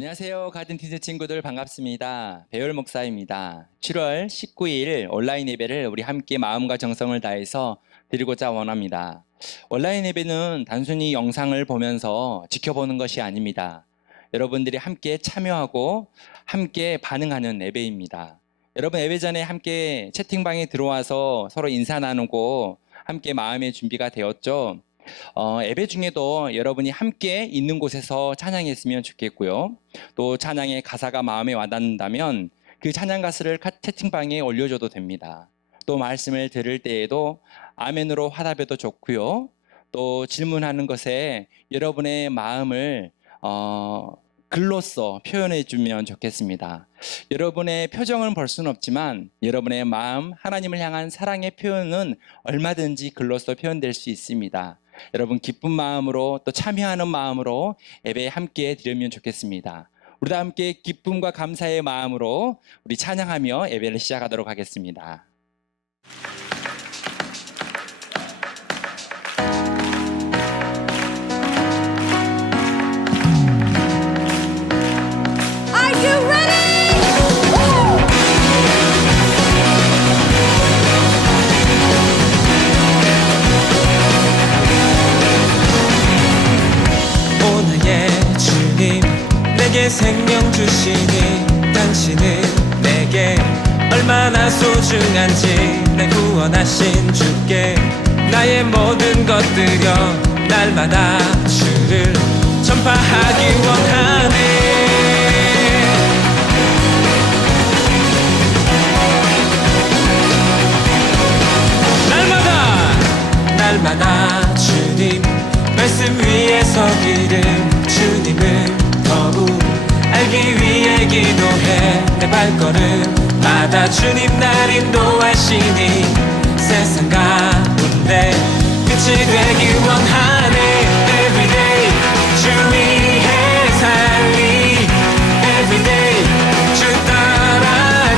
안녕하세요. 가든키즈 친구들 반갑습니다. 배열 목사입니다. 7월 19일 온라인 예배를 우리 함께 마음과 정성을 다해서 드리고자 원합니다. 온라인 예배는 단순히 영상을 보면서 지켜보는 것이 아닙니다. 여러분들이 함께 참여하고 함께 반응하는 예배입니다. 여러분 예배 전에 함께 채팅방에 들어와서 서로 인사 나누고 함께 마음의 준비가 되었죠? 예배 중에도 여러분이 함께 있는 곳에서 찬양했으면 좋겠고요. 또 찬양의 가사가 마음에 와닿는다면 그 찬양 가사를 채팅방에 올려줘도 됩니다. 또 말씀을 들을 때에도 아멘으로 화답해도 좋고요. 또 질문하는 것에 여러분의 마음을 글로써 표현해 주면 좋겠습니다. 여러분의 표정은 볼 수는 없지만 여러분의 마음, 하나님을 향한 사랑의 표현은 얼마든지 글로써 표현될 수 있습니다. 여러분 기쁜 마음으로 또 참여하는 마음으로 예배에 함께 드리면 좋겠습니다. 우리 다 함께 기쁨과 감사의 마음으로 우리 찬양하며 예배를 시작하도록 하겠습니다. 내게 생명 주시니 당신은 내게 얼마나 소중한지 날 구원하신 주께 나의 모든 것 드려 날마다 주를 전파하기 원하네. 날마다 주님 말씀 위에 서기를 주님을 더욱 알기 위해 기도해 내 발걸음마다 주님 날 인도하시니 세상 가운데 빛이 되기 원하네. Everyday 주 위해 살리 Everyday 주 따라가리라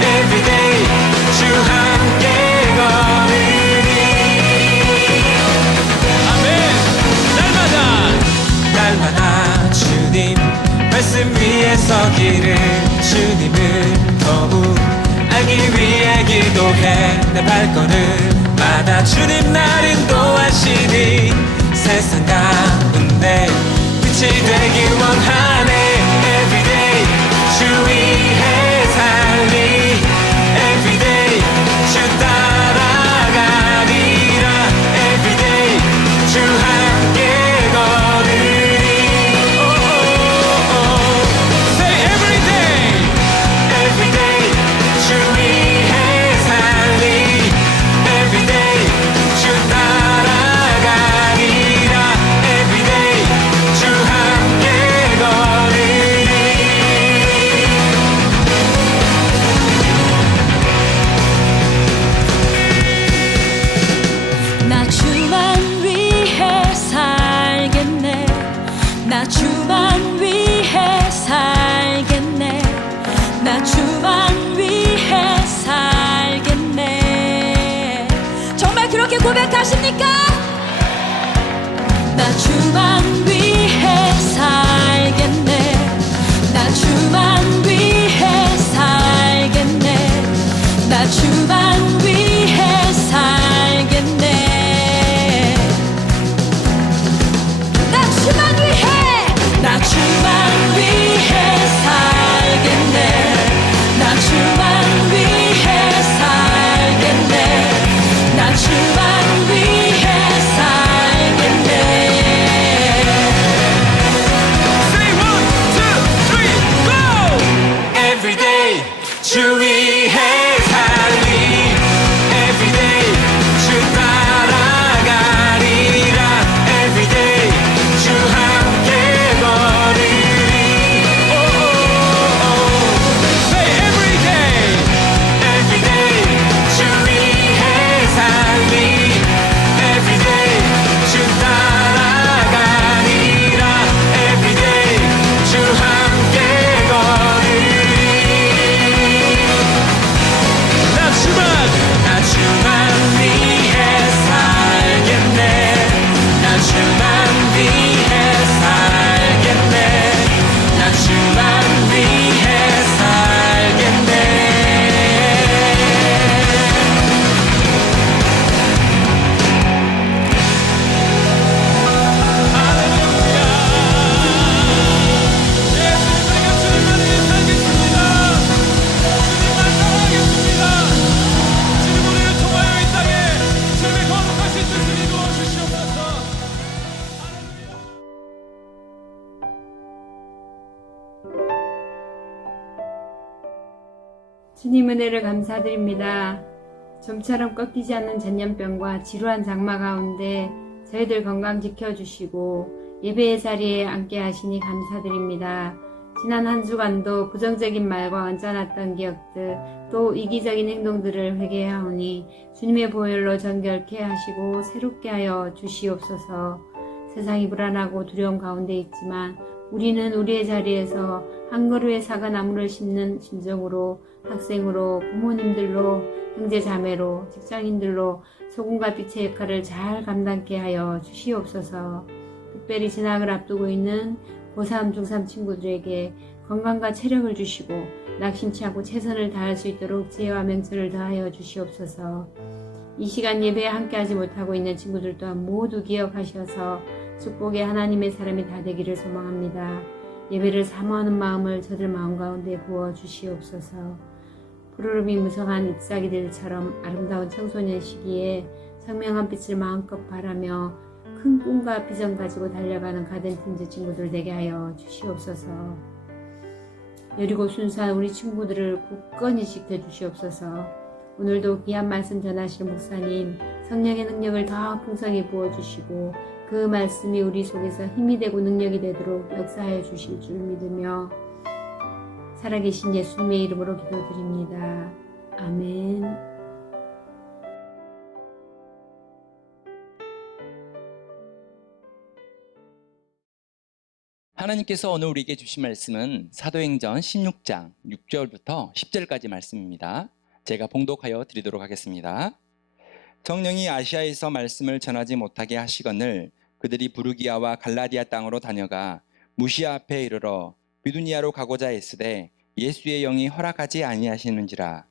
Everyday 주 함께 걸으리. 아멘. 날마다 주님 말씀 위에 서기를 주님을 더욱 알기 위해 기도해 내 발걸음마다 주님 날 인도하시니 세상 가운데 빛이 되기 원하네. Everyday 주 위해 살리 Everyday 주 따라가리라 Everyday 주 함께 고백하십니까? 나 주만 위해 살겠네. 나 주만 위해 살겠네. 나 주만 위해 살겠네. 나 주만 위해 살겠네. 나 주만 위해 살겠네. 나 주만 위해 살겠네. 주님 은혜를 감사드립니다. 좀처럼 꺾이지 않는 전염병과 지루한 장마 가운데 저희들 건강 지켜주시고 예배의 자리에 앉게 하시니 감사드립니다. 지난 한 주간도 부정적인 말과 언짢았던 기억들 또 이기적인 행동들을 회개하오니 주님의 보혈로 정결케 하시고 새롭게 하여 주시옵소서. 세상이 불안하고 두려움 가운데 있지만 우리는 우리의 자리에서 한 그루의 사과나무를 심는 심정으로 학생으로 부모님들로 형제자매로 직장인들로 소금과 빛의 역할을 잘 감당케 하여 주시옵소서. 특별히 진학을 앞두고 있는 고3, 중3 친구들에게 건강과 체력을 주시고 낙심치 않고 최선을 다할 수 있도록 지혜와 명철을 더하여 주시옵소서. 이 시간 예배에 함께하지 못하고 있는 친구들 또한 모두 기억하셔서 축복의 하나님의 사람이 다 되기를 소망합니다. 예배를 사모하는 마음을 저들 마음 가운데 부어 주시옵소서. 푸르름이 무성한 잎사귀들처럼 아름다운 청소년 시기에 청명한 빛을 마음껏 바라며 큰 꿈과 비전 가지고 달려가는 가든틴즈 친구들 되게 하여 주시옵소서. 여리고 순수한 우리 친구들을 굳건히 지켜주시옵소서. 오늘도 귀한 말씀 전하실 목사님 성령의 능력을 더 풍성히 부어주시고 그 말씀이 우리 속에서 힘이 되고 능력이 되도록 역사하여 주실 줄 믿으며 살아계신 예수님의 이름으로 기도드립니다. 아멘. 하나님께서 오늘 우리에게 주신 말씀은 사도행전 16장 6절부터 10절까지 말씀입니다. 제가 봉독하여 드리도록 하겠습니다. 성령이 아시아에서 말씀을 전하지 못하게 하시거늘 그들이 부르기아와 갈라디아 땅으로 다녀가 무시아 앞에 이르러 비두니아로 가고자 했으되 예수의 영이 허락하지 아니하시는지라.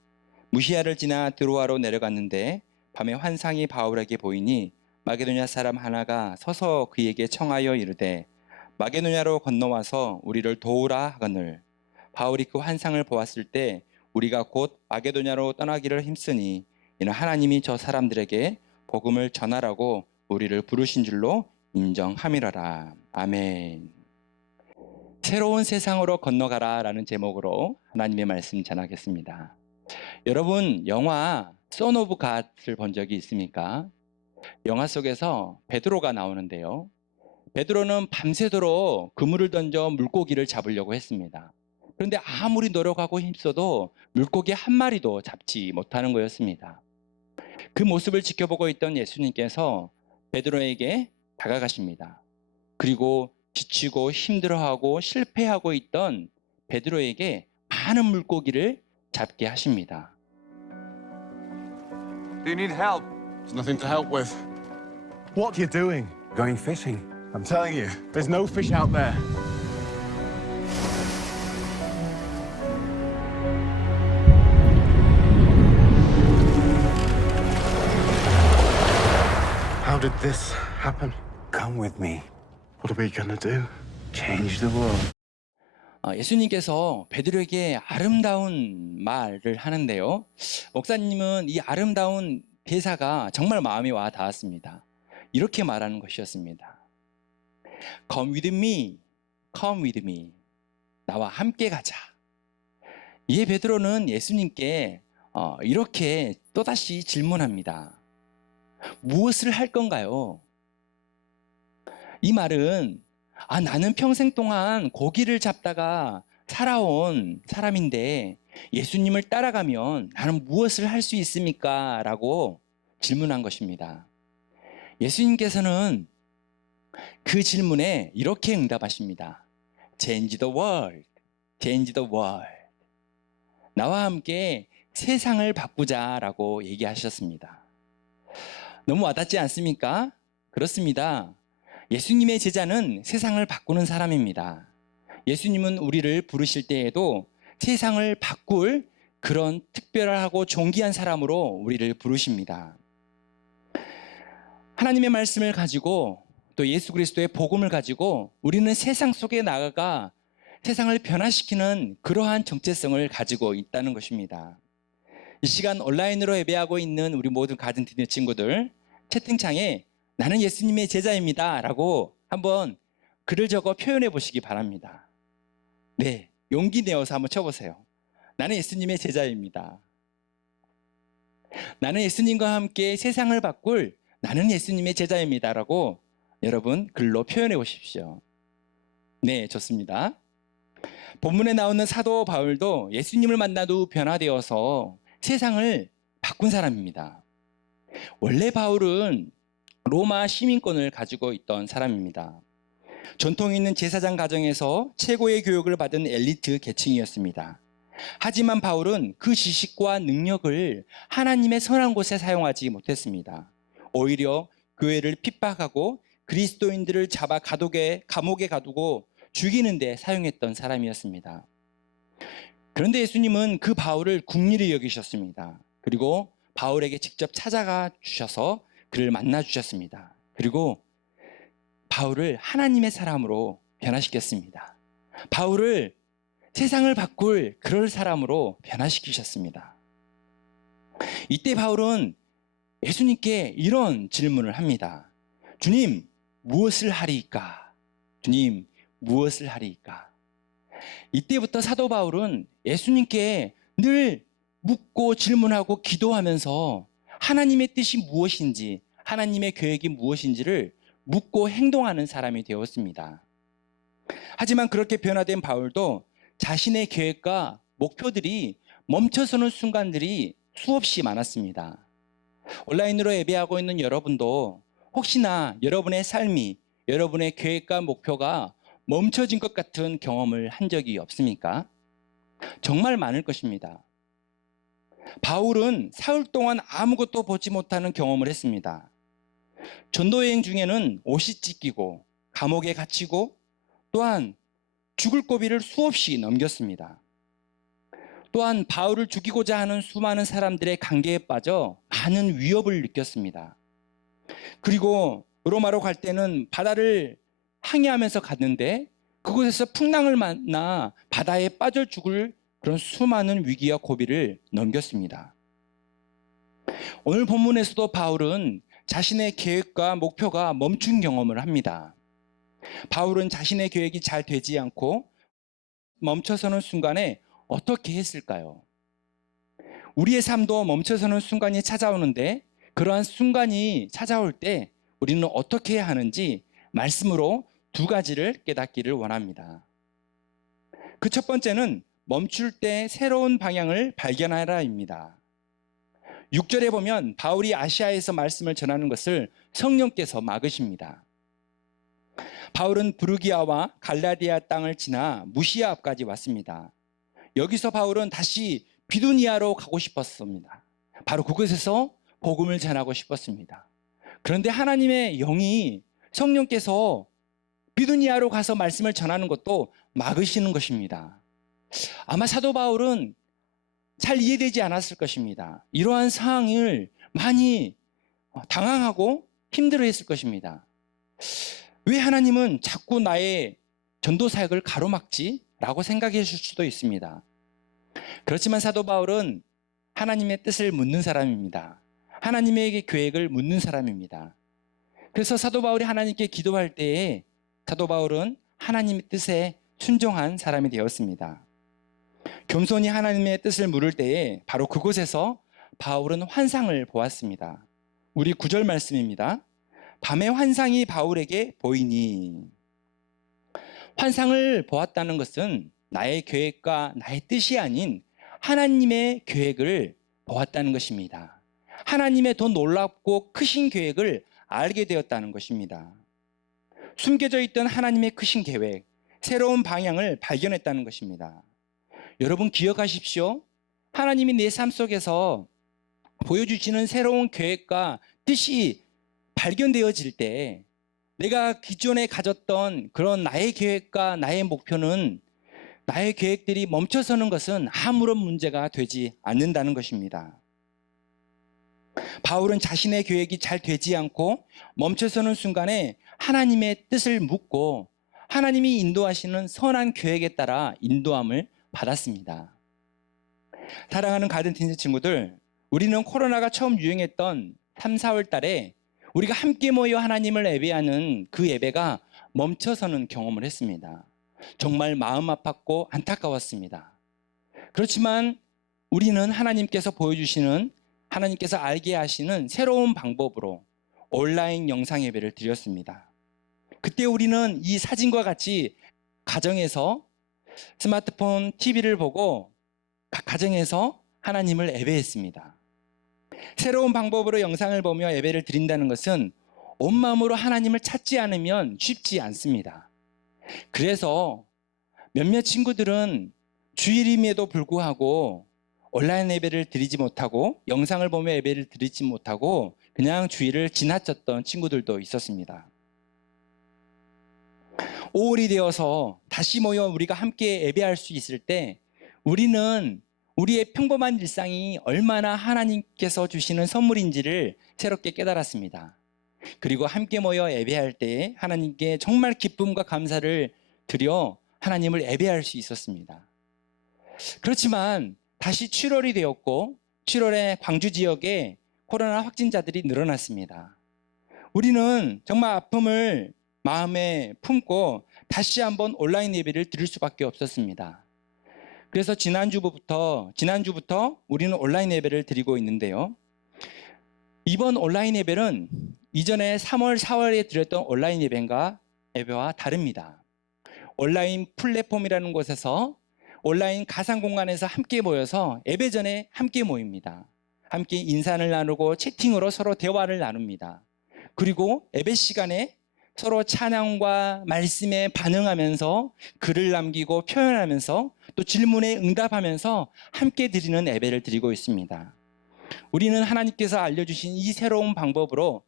무시아를 지나 드로아로 내려갔는데 밤에 환상이 바울에게 보이니 마게도냐 사람 하나가 서서 그에게 청하여 이르되 마게도냐로 건너와서 우리를 도우라 하거늘. 바울이 그 환상을 보았을 때 우리가 곧 마게도냐로 떠나기를 힘쓰니 이는 하나님이 저 사람들에게 복음을 전하라고 우리를 부르신 줄로 인정함이라라. 아멘. 새로운 세상으로 건너가라 라는 제목으로 하나님의 말씀 전하겠습니다. 여러분 영화 선 오브 갓을 본 적이 있습니까? 영화 속에서 베드로가 나오는데요. 베드로는 밤새도록 그물을 던져 물고기를 잡으려고 했습니다. 그런데 아무리 노력하고 힘써도 물고기 한 마리도 잡지 못하는 거였습니다. 그 모습을 지켜보고 있던 예수님께서 베드로에게 다가가십니다. 그리고 지치고 힘들어하고 실패하고 있던 베드로에게 많은 물고기를 잡게 하십니다. Do you need help? There's nothing to help with. What are you doing? Going fishing. I'm telling you, there's no fish out there. How did this happen? Come with me. What are we gonna do? Change the world. 예수님께서 베드로에게 아름다운 말을 하는데요. 목사님은 이 아름다운 대사가 정말 마음에 와 닿았습니다. 이렇게 말하는 것이었습니다. Come with me, come with me. 나와 함께 가자. 이 베드로는 예수님께 이렇게 또다시 질문합니다. 무엇을 할 건가요? 이 말은 나는 평생 동안 고기를 잡다가 살아온 사람인데 예수님을 따라가면 나는 무엇을 할 수 있습니까? 라고 질문한 것입니다. 예수님께서는 그 질문에 이렇게 응답하십니다. Change the world, change the world. 나와 함께 세상을 바꾸자라고 얘기하셨습니다. 너무 와닿지 않습니까? 그렇습니다. 예수님의 제자는 세상을 바꾸는 사람입니다. 예수님은 우리를 부르실 때에도 세상을 바꿀 그런 특별하고 존귀한 사람으로 우리를 부르십니다. 하나님의 말씀을 가지고 또 예수 그리스도의 복음을 가지고 우리는 세상 속에 나아가 세상을 변화시키는 그러한 정체성을 가지고 있다는 것입니다. 이 시간 온라인으로 예배하고 있는 우리 모든 가든틴즈 친구들 채팅창에 나는 예수님의 제자입니다 라고 한번 글을 적어 표현해 보시기 바랍니다. 네, 용기 내어서 한번 쳐보세요. 나는 예수님의 제자입니다. 나는 예수님과 함께 세상을 바꿀 나는 예수님의 제자입니다라고 여러분 글로 표현해 보십시오. 네, 좋습니다. 본문에 나오는 사도 바울도 예수님을 만난 후 변화되어서 세상을 바꾼 사람입니다. 원래 바울은 로마 시민권을 가지고 있던 사람입니다. 전통 있는 제사장 가정에서 최고의 교육을 받은 엘리트 계층이었습니다. 하지만 바울은 그 지식과 능력을 하나님의 선한 곳에 사용하지 못했습니다. 오히려 교회를 핍박하고 그리스도인들을 잡아 감옥에 가두고 죽이는 데 사용했던 사람이었습니다. 그런데 예수님은 그 바울을 긍휼히 여기셨습니다. 그리고 바울에게 직접 찾아가 주셔서 그를 만나 주셨습니다. 그리고 바울을 하나님의 사람으로 변화시켰습니다. 바울을 세상을 바꿀 그럴 사람으로 변화시키셨습니다. 이때 바울은 예수님께 이런 질문을 합니다. 주님, 무엇을 하리이까? 주님, 무엇을 하리이까? 이때부터 사도 바울은 예수님께 늘 묻고 질문하고 기도하면서 하나님의 뜻이 무엇인지, 하나님의 계획이 무엇인지를 묻고 행동하는 사람이 되었습니다. 하지만 그렇게 변화된 바울도 자신의 계획과 목표들이 멈춰서는 순간들이 수없이 많았습니다. 온라인으로 예배하고 있는 여러분도 혹시나 여러분의 삶이, 여러분의 계획과 목표가 멈춰진 것 같은 경험을 한 적이 없습니까? 정말 많을 것입니다. 바울은 사흘 동안 아무것도 보지 못하는 경험을 했습니다. 전도여행 중에는 옷이 찢기고 감옥에 갇히고 또한 죽을 고비를 수없이 넘겼습니다. 또한 바울을 죽이고자 하는 수많은 사람들의 관계에 빠져 많은 위협을 느꼈습니다. 그리고 로마로 갈 때는 바다를 항해하면서 갔는데 그곳에서 풍랑을 만나 바다에 빠져 죽을 그런 수많은 위기와 고비를 넘겼습니다. 오늘 본문에서도 바울은 자신의 계획과 목표가 멈춘 경험을 합니다. 바울은 자신의 계획이 잘 되지 않고 멈춰서는 순간에 어떻게 했을까요? 우리의 삶도 멈춰서는 순간이 찾아오는데 그러한 순간이 찾아올 때 우리는 어떻게 해야 하는지 말씀으로 두 가지를 깨닫기를 원합니다. 그 첫 번째는 멈출 때 새로운 방향을 발견하라입니다. 6절에 보면 바울이 아시아에서 말씀을 전하는 것을 성령께서 막으십니다. 바울은 부르기아와 갈라디아 땅을 지나 무시아 앞까지 왔습니다. 여기서 바울은 다시 비두니아로 가고 싶었습니다. 바로 그곳에서 복음을 전하고 싶었습니다. 그런데 하나님의 영이 성령께서 비두니아로 가서 말씀을 전하는 것도 막으시는 것입니다. 아마 사도 바울은 잘 이해되지 않았을 것입니다. 이러한 상황을 많이 당황하고 힘들어했을 것입니다. 왜 하나님은 자꾸 나의 전도 사역을 가로막지? 라고 생각하실 수도 있습니다. 그렇지만 사도 바울은 하나님의 뜻을 묻는 사람입니다. 하나님의 계획을 묻는 사람입니다. 그래서 사도 바울이 하나님께 기도할 때에 사도 바울은 하나님의 뜻에 순종한 사람이 되었습니다. 겸손히 하나님의 뜻을 물을 때에 바로 그곳에서 바울은 환상을 보았습니다. 우리 9절 말씀입니다. 밤에 환상이 바울에게 보이니. 환상을 보았다는 것은 나의 계획과 나의 뜻이 아닌 하나님의 계획을 보았다는 것입니다. 하나님의 더 놀랍고 크신 계획을 알게 되었다는 것입니다. 숨겨져 있던 하나님의 크신 계획, 새로운 방향을 발견했다는 것입니다. 여러분 기억하십시오. 하나님이 내 삶 속에서 보여주시는 새로운 계획과 뜻이 발견되어질 때 내가 기존에 가졌던 그런 나의 계획과 나의 목표는 나의 계획들이 멈춰서는 것은 아무런 문제가 되지 않는다는 것입니다. 바울은 자신의 계획이 잘 되지 않고 멈춰서는 순간에 하나님의 뜻을 묻고 하나님이 인도하시는 선한 계획에 따라 인도함을 받았습니다. 사랑하는 가든틴즈 친구들, 우리는 코로나가 처음 유행했던 3, 4월 달에 우리가 함께 모여 하나님을 예배하는 그 예배가 멈춰서는 경험을 했습니다. 정말 마음 아팠고 안타까웠습니다. 그렇지만 우리는 하나님께서 보여주시는, 하나님께서 알게 하시는 새로운 방법으로 온라인 영상 예배를 드렸습니다. 그때 우리는 이 사진과 같이 가정에서 스마트폰, TV를 보고 각 가정에서 하나님을 예배했습니다. 새로운 방법으로 영상을 보며 예배를 드린다는 것은 온 마음으로 하나님을 찾지 않으면 쉽지 않습니다. 그래서 몇몇 친구들은 주일임에도 불구하고 온라인 예배를 드리지 못하고 영상을 보며 예배를 드리지 못하고 그냥 주일을 지나쳤던 친구들도 있었습니다. 5월이 되어서 다시 모여 우리가 함께 예배할 수 있을 때 우리는 우리의 평범한 일상이 얼마나 하나님께서 주시는 선물인지를 새롭게 깨달았습니다. 그리고 함께 모여 예배할 때 하나님께 정말 기쁨과 감사를 드려 하나님을 예배할 수 있었습니다. 그렇지만 다시 7월이 되었고 7월에 광주 지역에 코로나 확진자들이 늘어났습니다. 우리는 정말 아픔을 마음에 품고 다시 한번 온라인 예배를 드릴 수밖에 없었습니다. 그래서 지난주부터 우리는 온라인 예배를 드리고 있는데요. 이번 온라인 예배는 이전에 3월, 4월에 드렸던 온라인 예배와 다릅니다. 온라인 플랫폼이라는 곳에서 온라인 가상 공간에서 함께 모여서 예배 전에 함께 모입니다. 함께 인사를 나누고 채팅으로 서로 대화를 나눕니다. 그리고 예배 시간에 서로 찬양과 말씀에 반응하면서 글을 남기고 표현하면서 또 질문에 응답하면서 함께 드리는 예배를 드리고 있습니다. 우리는 하나님께서 알려주신 이 새로운 방법으로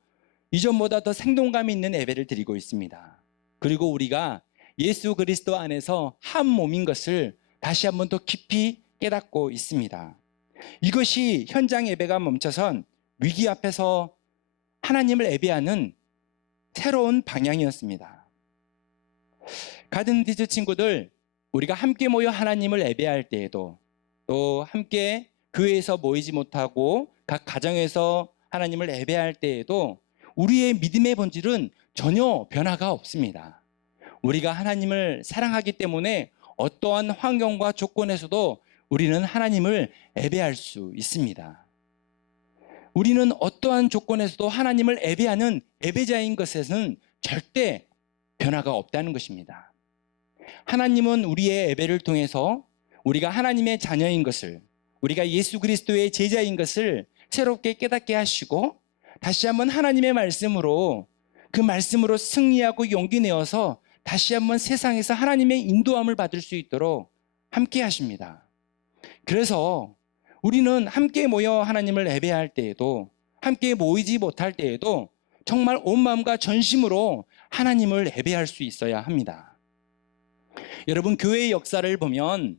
이전보다 더 생동감 있는 예배를 드리고 있습니다. 그리고 우리가 예수 그리스도 안에서 한 몸인 것을 다시 한번 더 깊이 깨닫고 있습니다. 이것이 현장 예배가 멈춰선 위기 앞에서 하나님을 예배하는 새로운 방향이었습니다. 가든디즈 친구들, 우리가 함께 모여 하나님을 예배할 때에도 또 함께 교회에서 모이지 못하고 각 가정에서 하나님을 예배할 때에도 우리의 믿음의 본질은 전혀 변화가 없습니다. 우리가 하나님을 사랑하기 때문에 어떠한 환경과 조건에서도 우리는 하나님을 예배할 수 있습니다. 우리는 어떠한 조건에서도 하나님을 예배하는 예배자인 것에는 절대 변화가 없다는 것입니다. 하나님은 우리의 예배를 통해서 우리가 하나님의 자녀인 것을, 우리가 예수 그리스도의 제자인 것을 새롭게 깨닫게 하시고 다시 한번 하나님의 말씀으로 그 말씀으로 승리하고 용기 내어서 다시 한번 세상에서 하나님의 인도함을 받을 수 있도록 함께 하십니다. 그래서 우리는 함께 모여 하나님을 예배할 때에도 함께 모이지 못할 때에도 정말 온 마음과 전심으로 하나님을 예배할 수 있어야 합니다. 여러분, 교회의 역사를 보면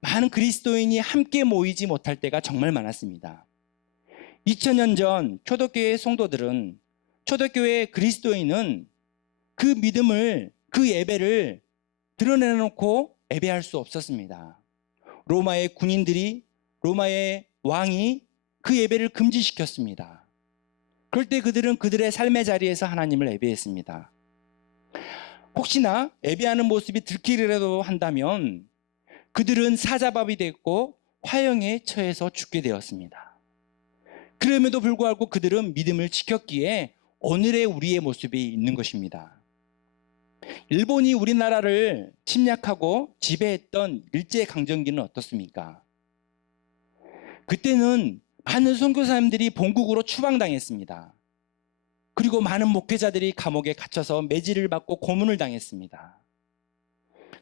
많은 그리스도인이 함께 모이지 못할 때가 정말 많았습니다. 2000년 전 초대교회 성도들은, 초대교회 그리스도인은 그 믿음을, 그 예배를 드러내놓고 예배할 수 없었습니다. 로마의 군인들이, 로마의 왕이 그 예배를 금지시켰습니다. 그럴 때 그들은 그들의 삶의 자리에서 하나님을 예배했습니다. 혹시나 예배하는 모습이 들키리라도 한다면 그들은 사자밥이 됐고 화형에 처해서 죽게 되었습니다. 그럼에도 불구하고 그들은 믿음을 지켰기에 오늘의 우리의 모습이 있는 것입니다. 일본이 우리나라를 침략하고 지배했던 일제강점기는 어떻습니까? 그때는 많은 선교사님들이 본국으로 추방당했습니다. 그리고 많은 목회자들이 감옥에 갇혀서 매질을 받고 고문을 당했습니다.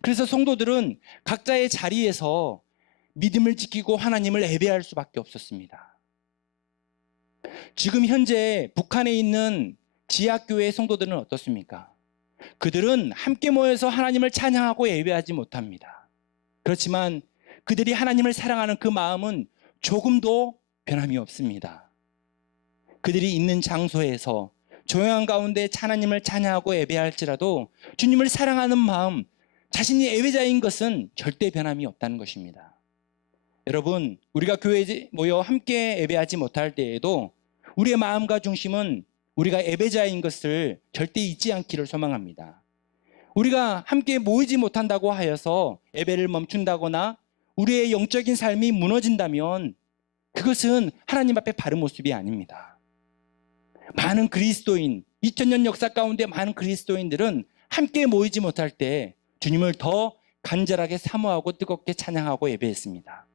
그래서 성도들은 각자의 자리에서 믿음을 지키고 하나님을 예배할 수밖에 없었습니다. 지금 현재 북한에 있는 지하교회 성도들은 어떻습니까? 그들은 함께 모여서 하나님을 찬양하고 예배하지 못합니다. 그렇지만 그들이 하나님을 사랑하는 그 마음은 조금도 변함이 없습니다. 그들이 있는 장소에서 조용한 가운데 하나님을 찬양하고 예배할지라도 주님을 사랑하는 마음, 자신이 예배자인 것은 절대 변함이 없다는 것입니다. 여러분, 우리가 교회에 모여 함께 예배하지 못할 때에도 우리의 마음과 중심은 우리가 예배자인 것을 절대 잊지 않기를 소망합니다. 우리가 함께 모이지 못한다고 하여서 예배를 멈춘다거나 우리의 영적인 삶이 무너진다면 그것은 하나님 앞에 바른 모습이 아닙니다. 많은 그리스도인, 2000년 역사 가운데 많은 그리스도인들은 함께 모이지 못할 때 주님을 더 간절하게 사모하고 뜨겁게 찬양하고 예배했습니다.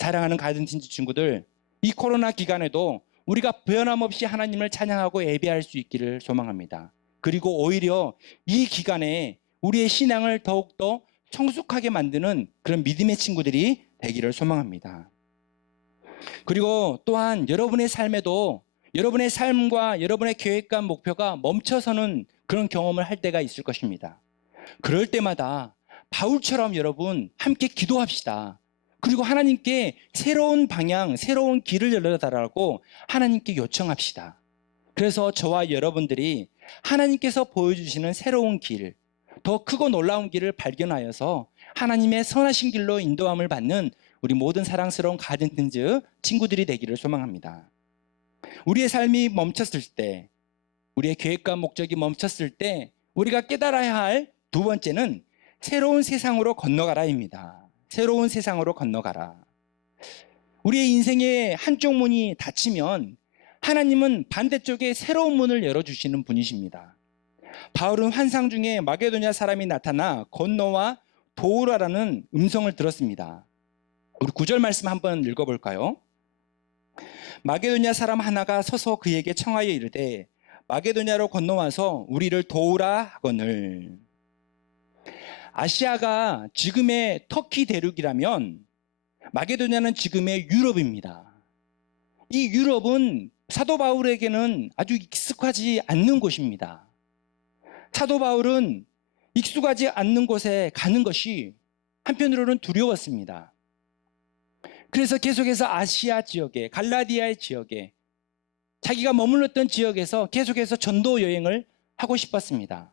사랑하는 가든틴즈 친구들, 이 코로나 기간에도 우리가 변함없이 하나님을 찬양하고 예배할 수 있기를 소망합니다. 그리고 오히려 이 기간에 우리의 신앙을 더욱더 성숙하게 만드는 그런 믿음의 친구들이 되기를 소망합니다. 그리고 또한 여러분의 삶에도 여러분의 삶과 여러분의 계획과 목표가 멈춰서는 그런 경험을 할 때가 있을 것입니다. 그럴 때마다 바울처럼 여러분 함께 기도합시다. 그리고 하나님께 새로운 방향, 새로운 길을 열어달라고 하나님께 요청합시다. 그래서 저와 여러분들이 하나님께서 보여주시는 새로운 길, 더 크고 놀라운 길을 발견하여서 하나님의 선하신 길로 인도함을 받는 우리 모든 사랑스러운 가든틴즈 친구들이 되기를 소망합니다. 우리의 삶이 멈췄을 때, 우리의 계획과 목적이 멈췄을 때 우리가 깨달아야 할 두 번째는 새로운 세상으로 건너가라입니다. 새로운 세상으로 건너가라. 우리의 인생의 한쪽 문이 닫히면 하나님은 반대쪽에 새로운 문을 열어주시는 분이십니다. 바울은 환상 중에 마게도냐 사람이 나타나 건너와 도우라라는 음성을 들었습니다. 우리 9절 말씀 한번 읽어볼까요? 마게도냐 사람 하나가 서서 그에게 청하여 이르되 마게도냐로 건너와서 우리를 도우라 하거늘. 아시아가 지금의 터키 대륙이라면 마게도냐는 지금의 유럽입니다. 이 유럽은 사도 바울에게는 아주 익숙하지 않는 곳입니다. 사도 바울은 익숙하지 않는 곳에 가는 것이 한편으로는 두려웠습니다. 그래서 계속해서 아시아 지역에, 갈라디아의 지역에, 자기가 머물렀던 지역에서 계속해서 전도 여행을 하고 싶었습니다.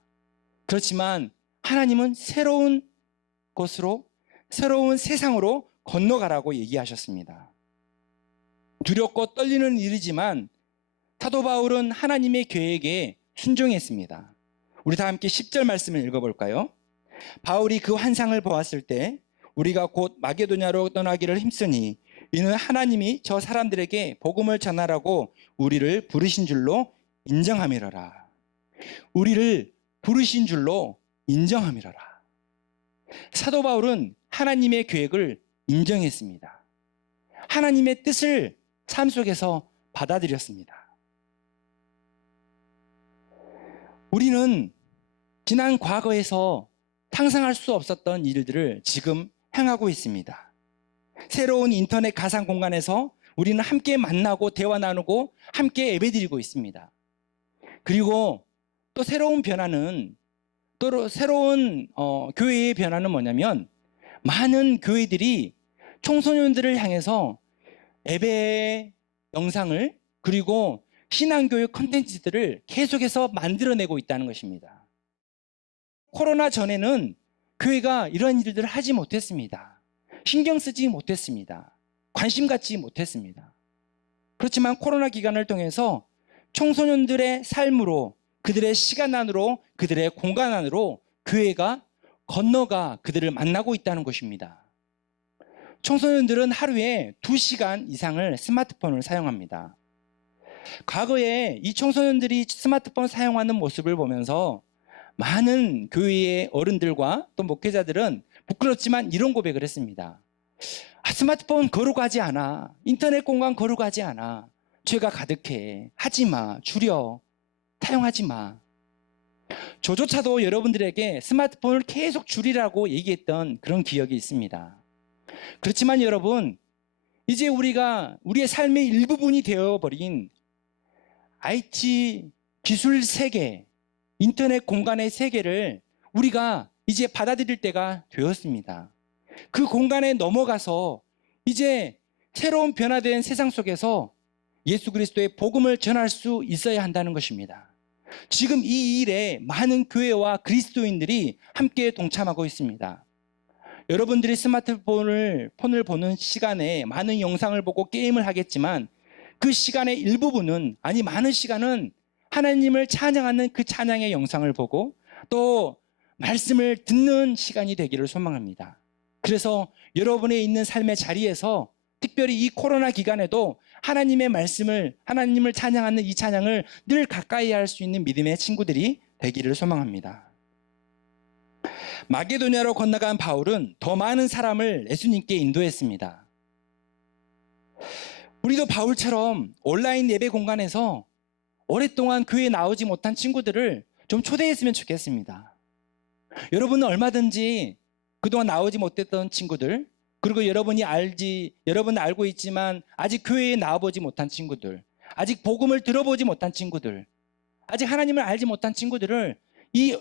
그렇지만 하나님은 새로운 곳으로, 새로운 세상으로 건너가라고 얘기하셨습니다. 두렵고 떨리는 일이지만 사도 바울은 하나님의 계획에 순종했습니다. 우리 다 함께 10절 말씀을 읽어볼까요? 바울이 그 환상을 보았을 때 우리가 곧 마게도냐로 떠나기를 힘쓰니 이는 하나님이 저 사람들에게 복음을 전하라고 우리를 부르신 줄로 인정함이러라. 우리를 부르신 줄로 인정함이러라. 사도 바울은 하나님의 계획을 인정했습니다. 하나님의 뜻을 삶 속에서 받아들였습니다. 우리는 지난 과거에서 상상할 수 없었던 일들을 지금 행하고 있습니다. 새로운 인터넷 가상 공간에서 우리는 함께 만나고 대화 나누고 함께 예배드리고 있습니다. 그리고 또 새로운 변화는, 또 새로운 교회의 변화는 뭐냐면 많은 교회들이 청소년들을 향해서 예배 영상을 그리고 신앙교육 콘텐츠들을 계속해서 만들어내고 있다는 것입니다. 코로나 전에는 교회가 이런 일들을 하지 못했습니다. 신경 쓰지 못했습니다. 관심 갖지 못했습니다. 그렇지만 코로나 기간을 통해서 청소년들의 삶으로, 그들의 시간 안으로, 그들의 공간 안으로 교회가 건너가 그들을 만나고 있다는 것입니다. 청소년들은 하루에 2시간 이상을 스마트폰을 사용합니다. 과거에 이 청소년들이 스마트폰 사용하는 모습을 보면서 많은 교회의 어른들과 또 목회자들은 부끄럽지만 이런 고백을 했습니다. 스마트폰 거룩하지 않아. 인터넷 공간 거룩하지 않아. 죄가 가득해. 하지 마. 줄여. 사용하지 마. 저조차도 여러분들에게 스마트폰을 계속 줄이라고 얘기했던 그런 기억이 있습니다. 그렇지만 여러분, 이제 우리가 우리의 삶의 일부분이 되어버린 IT 기술 세계, 인터넷 공간의 세계를 우리가 이제 받아들일 때가 되었습니다. 그 공간에 넘어가서 이제 새로운 변화된 세상 속에서 예수 그리스도의 복음을 전할 수 있어야 한다는 것입니다. 지금 이 일에 많은 교회와 그리스도인들이 함께 동참하고 있습니다. 여러분들이 스마트폰을 보는 시간에 많은 영상을 보고 게임을 하겠지만 그 시간의 일부분은, 아니 많은 시간은 하나님을 찬양하는 그 찬양의 영상을 보고 또 말씀을 듣는 시간이 되기를 소망합니다. 그래서 여러분의 있는 삶의 자리에서 특별히 이 코로나 기간에도 하나님의 말씀을, 하나님을 찬양하는 이 찬양을 늘 가까이 할 수 있는 믿음의 친구들이 되기를 소망합니다. 마게도냐로 건너간 바울은 더 많은 사람을 예수님께 인도했습니다. 우리도 바울처럼 온라인 예배 공간에서 오랫동안 교회에 나오지 못한 친구들을 좀 초대했으면 좋겠습니다. 여러분은 얼마든지 그동안 나오지 못했던 친구들, 그리고 여러분은 알고 있지만 아직 교회에 나와보지 못한 친구들, 아직 복음을 들어보지 못한 친구들, 아직 하나님을 알지 못한 친구들을 이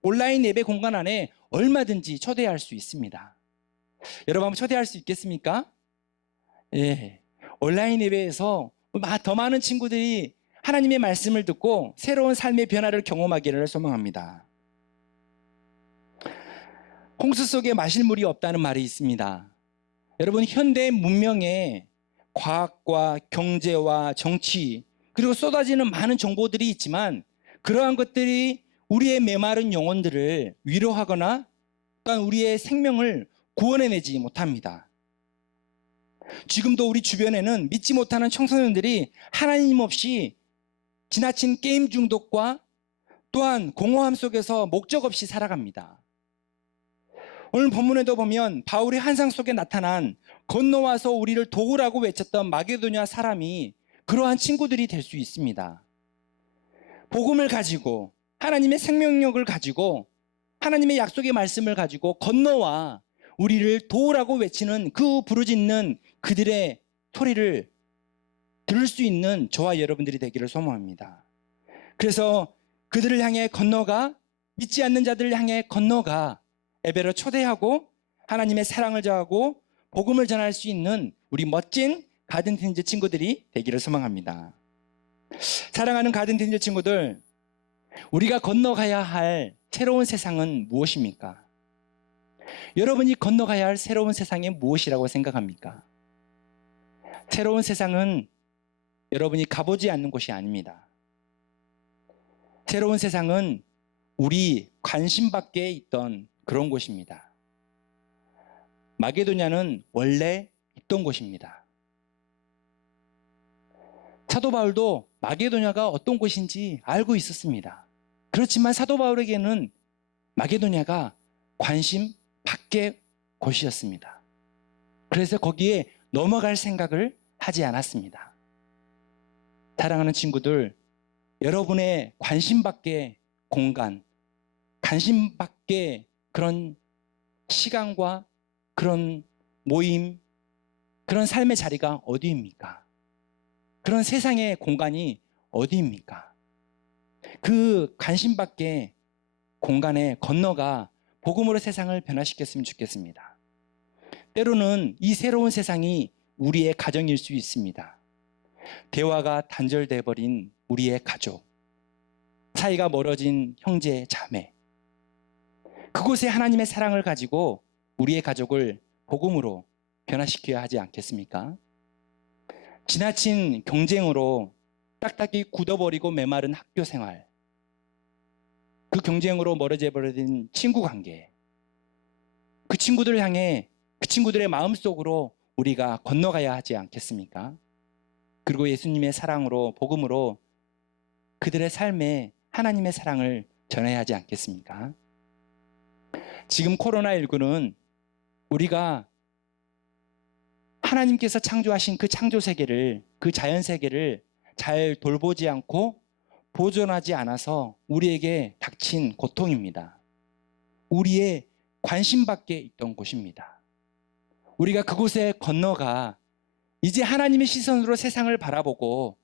온라인 예배 공간 안에 얼마든지 초대할 수 있습니다. 여러분 한번 초대할 수 있겠습니까? 예. 온라인 예배에서 더 많은 친구들이 하나님의 말씀을 듣고 새로운 삶의 변화를 경험하기를 소망합니다. 홍수 속에 마실 물이 없다는 말이 있습니다. 여러분, 현대 문명에 과학과 경제와 정치, 그리고 쏟아지는 많은 정보들이 있지만 그러한 것들이 우리의 메마른 영혼들을 위로하거나 또한 우리의 생명을 구원해내지 못합니다. 지금도 우리 주변에는 믿지 못하는 청소년들이 하나님 없이 지나친 게임 중독과 또한 공허함 속에서 목적 없이 살아갑니다. 오늘 본문에도 보면 바울의 환상 속에 나타난 건너와서 우리를 도우라고 외쳤던 마게도냐 사람이 그러한 친구들이 될 수 있습니다. 복음을 가지고 하나님의 생명력을 가지고 하나님의 약속의 말씀을 가지고 건너와 우리를 도우라고 외치는 그 부르짖는 그들의 소리를 들을 수 있는 저와 여러분들이 되기를 소망합니다. 그래서 그들을 향해 건너가, 믿지 않는 자들을 향해 건너가 예배로 초대하고 하나님의 사랑을 전하고 복음을 전할 수 있는 우리 멋진 가든틴즈 친구들이 되기를 소망합니다. 사랑하는 가든틴즈 친구들, 우리가 건너가야 할 새로운 세상은 무엇입니까? 여러분이 건너가야 할 새로운 세상이 무엇이라고 생각합니까? 새로운 세상은 여러분이 가보지 않는 곳이 아닙니다. 새로운 세상은 우리 관심 밖에 있던 그런 곳입니다. 마게도냐는 원래 있던 곳입니다. 사도 바울도 마게도냐가 어떤 곳인지 알고 있었습니다. 그렇지만 사도 바울에게는 마게도냐가 관심 밖의 곳이었습니다. 그래서 거기에 넘어갈 생각을 하지 않았습니다. 사랑하는 친구들, 여러분의 관심 밖의 공간, 관심 밖의 그런 시간과 그런 모임, 그런 삶의 자리가 어디입니까? 그런 세상의 공간이 어디입니까? 그 관심 밖의 공간에 건너가 복음으로 세상을 변화시켰으면 좋겠습니다. 때로는 이 새로운 세상이 우리의 가정일 수 있습니다. 대화가 단절돼 버린 우리의 가족, 사이가 멀어진 형제, 자매, 그곳에 하나님의 사랑을 가지고 우리의 가족을 복음으로 변화시켜야 하지 않겠습니까? 지나친 경쟁으로 딱딱이 굳어버리고 메마른 학교 생활, 그 경쟁으로 멀어져 버린 친구 관계, 그 친구들을 향해 그 친구들의 마음속으로 우리가 건너가야 하지 않겠습니까? 그리고 예수님의 사랑으로, 복음으로 그들의 삶에 하나님의 사랑을 전해야 하지 않겠습니까? 지금 코로나19는 우리가 하나님께서 창조하신 그 창조 세계를, 그 자연 세계를 잘 돌보지 않고 보존하지 않아서 우리에게 닥친 고통입니다. 우리의 관심 밖에 있던 곳입니다. 우리가 그곳에 건너가 이제 하나님의 시선으로 세상을 바라보고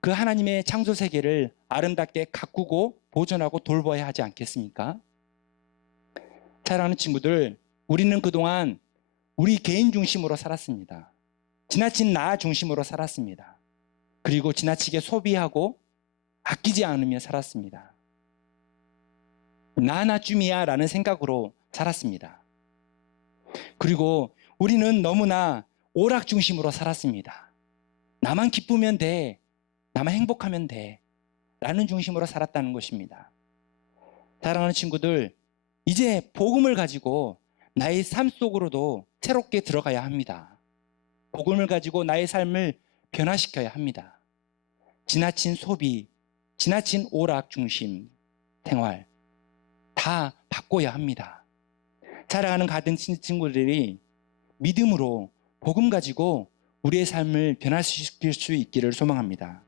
그 하나님의 창조 세계를 아름답게 가꾸고 보존하고 돌봐야 하지 않겠습니까? 사랑하는 친구들, 우리는 그동안 우리 개인 중심으로 살았습니다. 지나친 나 중심으로 살았습니다. 그리고 지나치게 소비하고 아끼지 않으며 살았습니다. 나쯤이야 라는 생각으로 살았습니다. 그리고 우리는 너무나 오락 중심으로 살았습니다. 나만 기쁘면 돼, 나만 행복하면 돼 라는 중심으로 살았다는 것입니다. 사랑하는 친구들, 이제 복음을 가지고 나의 삶 속으로도 새롭게 들어가야 합니다. 복음을 가지고 나의 삶을 변화시켜야 합니다. 지나친 소비, 지나친 오락 중심 생활 다 바꿔야 합니다. 사랑하는 가든 친구들이 믿음으로 복음 가지고 우리의 삶을 변화시킬 수 있기를 소망합니다.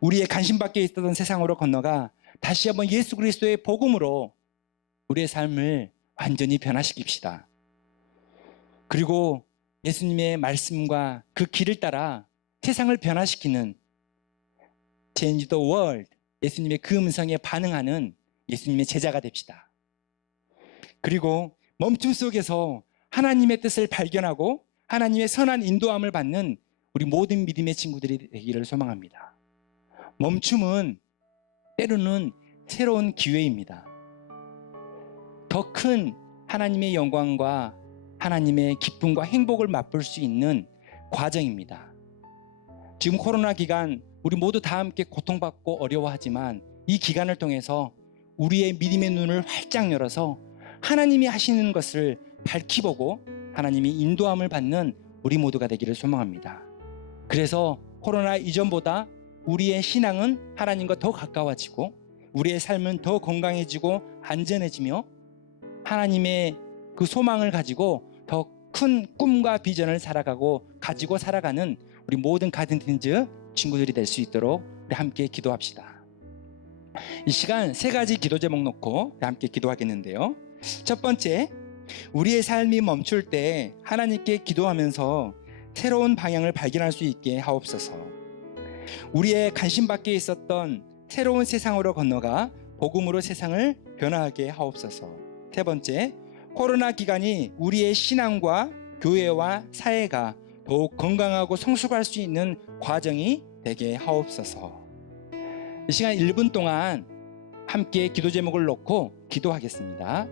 우리의 관심 밖에 있었던 세상으로 건너가 다시 한번 예수 그리스도의 복음으로 우리의 삶을 완전히 변화시킵시다. 그리고 예수님의 말씀과 그 길을 따라 세상을 변화시키는 Change the world, 예수님의 그 음성에 반응하는 예수님의 제자가 됩시다. 그리고 멈춤 속에서 하나님의 뜻을 발견하고 하나님의 선한 인도함을 받는 우리 모든 믿음의 친구들이 되기를 소망합니다. 멈춤은 때로는 새로운 기회입니다. 더 큰 하나님의 영광과 하나님의 기쁨과 행복을 맛볼 수 있는 과정입니다. 지금 코로나 기간 우리 모두 다 함께 고통받고 어려워하지만 이 기간을 통해서 우리의 믿음의 눈을 활짝 열어서 하나님이 하시는 것을 밝히 보고 하나님이 인도함을 받는 우리 모두가 되기를 소망합니다. 그래서 코로나 이전보다 우리의 신앙은 하나님과 더 가까워지고 우리의 삶은 더 건강해지고 안전해지며 하나님의 그 소망을 가지고 더 큰 꿈과 비전을 가지고 살아가는 우리 모든 가든틴즈 친구들이 될 수 있도록 우리 함께 기도합시다. 이 시간 3가지 기도 제목 놓고 함께 기도하겠는데요. 첫 번째, 우리의 삶이 멈출 때 하나님께 기도하면서 새로운 방향을 발견할 수 있게 하옵소서. 우리의 관심 밖에 있었던 새로운 세상으로 건너가 복음으로 세상을 변화하게 하옵소서. 세 번째, 코로나 기간이 우리의 신앙과 교회와 사회가 더욱 건강하고 성숙할 수 있는 과정이 되게 하옵소서. 이 시간 1분 동안 함께 기도 제목을 놓고 기도하겠습니다.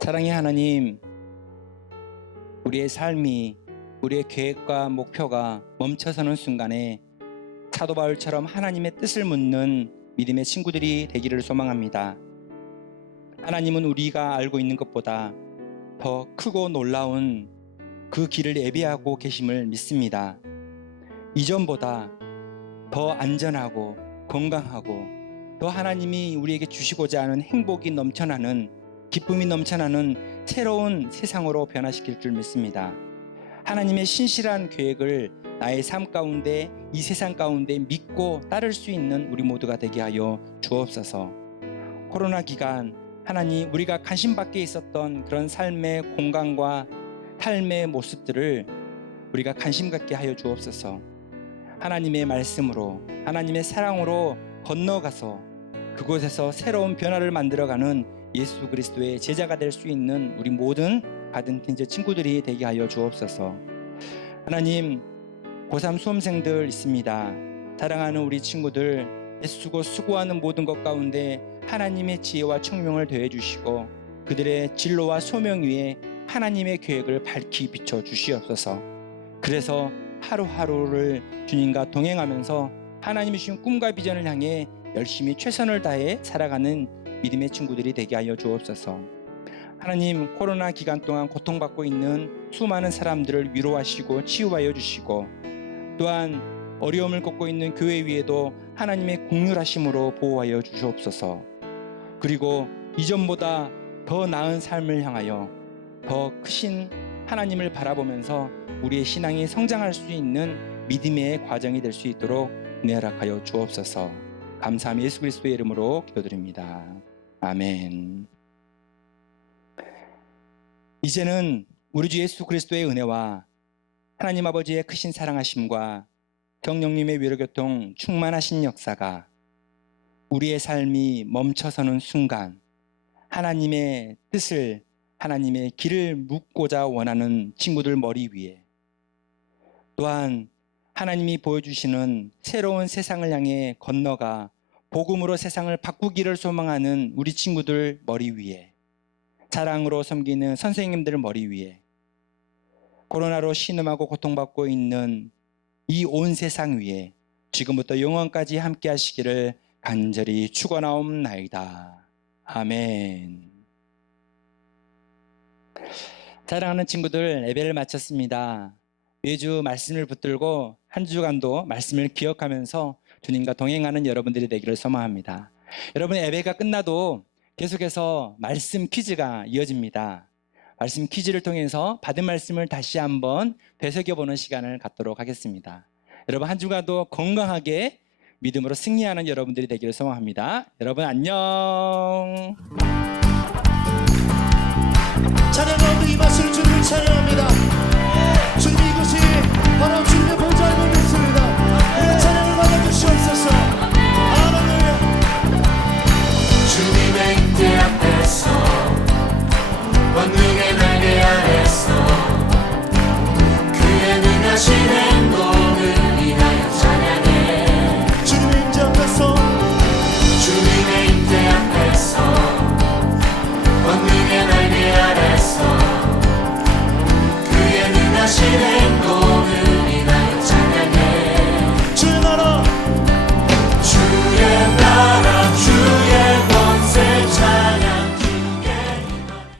사랑의 하나님, 우리의 삶이 우리의 계획과 목표가 멈춰서는 순간에 사도 바울처럼 하나님의 뜻을 묻는 믿음의 친구들이 되기를 소망합니다. 하나님은 우리가 알고 있는 것보다 더 크고 놀라운 그 길을 예비하고 계심을 믿습니다. 이전보다 더 안전하고 건강하고 더 하나님이 우리에게 주시고자 하는 행복이 넘쳐나는, 기쁨이 넘쳐나는 새로운 세상으로 변화시킬 줄 믿습니다. 하나님의 신실한 계획을 나의 삶 가운데, 이 세상 가운데 믿고 따를 수 있는 우리 모두가 되게 하여 주옵소서. 코로나 기간 하나님, 우리가 관심 밖에 있었던 그런 삶의 공간과 삶의 모습들을 우리가 관심 갖게 하여 주옵소서. 하나님의 말씀으로, 하나님의 사랑으로 건너가서 그곳에서 새로운 변화를 만들어가는 예수 그리스도의 제자가 될 수 있는 우리 모든 가든틴즈 친구들이 되게 하여 주옵소서. 하나님, 고3 수험생들 있습니다. 사랑하는 우리 친구들, 애쓰고 수고하는 모든 것 가운데 하나님의 지혜와 청명을 더해 주시고 그들의 진로와 소명 위에 하나님의 계획을 밝히 비춰 주시옵소서. 그래서 하루하루를 주님과 동행하면서 하나님이 주신 꿈과 비전을 향해 열심히 최선을 다해 살아가는 믿음의 친구들이 되게 하여 주옵소서. 하나님, 코로나 기간 동안 고통받고 있는 수많은 사람들을 위로하시고 치유하여 주시고 또한 어려움을 겪고 있는 교회 위에도 하나님의 긍휼하심으로 보호하여 주시옵소서. 그리고 이전보다 더 나은 삶을 향하여 더 크신 하나님을 바라보면서 우리의 신앙이 성장할 수 있는 믿음의 과정이 될 수 있도록 은혜 허락하여 주옵소서. 감사함이 예수 그리스도의 이름으로 기도드립니다. 아멘. 이제는 우리 주 예수 그리스도의 은혜와 하나님 아버지의 크신 사랑하심과 성령님의 위로교통 충만하신 역사가 우리의 삶이 멈춰서는 순간 하나님의 뜻을, 하나님의 길을 묻고자 원하는 친구들 머리 위에, 또한 하나님이 보여주시는 새로운 세상을 향해 건너가 복음으로 세상을 바꾸기를 소망하는 우리 친구들 머리 위에, 사랑으로 섬기는 선생님들 머리 위에, 코로나로 신음하고 고통받고 있는 이 온 세상 위에 지금부터 영원까지 함께 하시기를 간절히 축원하옵나이다. 아멘. 사랑하는 친구들, 예배를 마쳤습니다. 매주 말씀을 붙들고 한 주간도 말씀을 기억하면서 주님과 동행하는 여러분들이 되기를 소망합니다. 여러분, 예배가 끝나도 계속해서 말씀 퀴즈가 이어집니다. 말씀 퀴즈를 통해서 받은 말씀을 다시 한번 되새겨보는 시간을 갖도록 하겠습니다. 여러분, 한 주간도 건강하게 믿음으로 승리하는 여러분들이 되기를 소망합니다. 여러분 안녕. 찬양하고 이 맛을 주를 찬양합니다. 주님 이곳에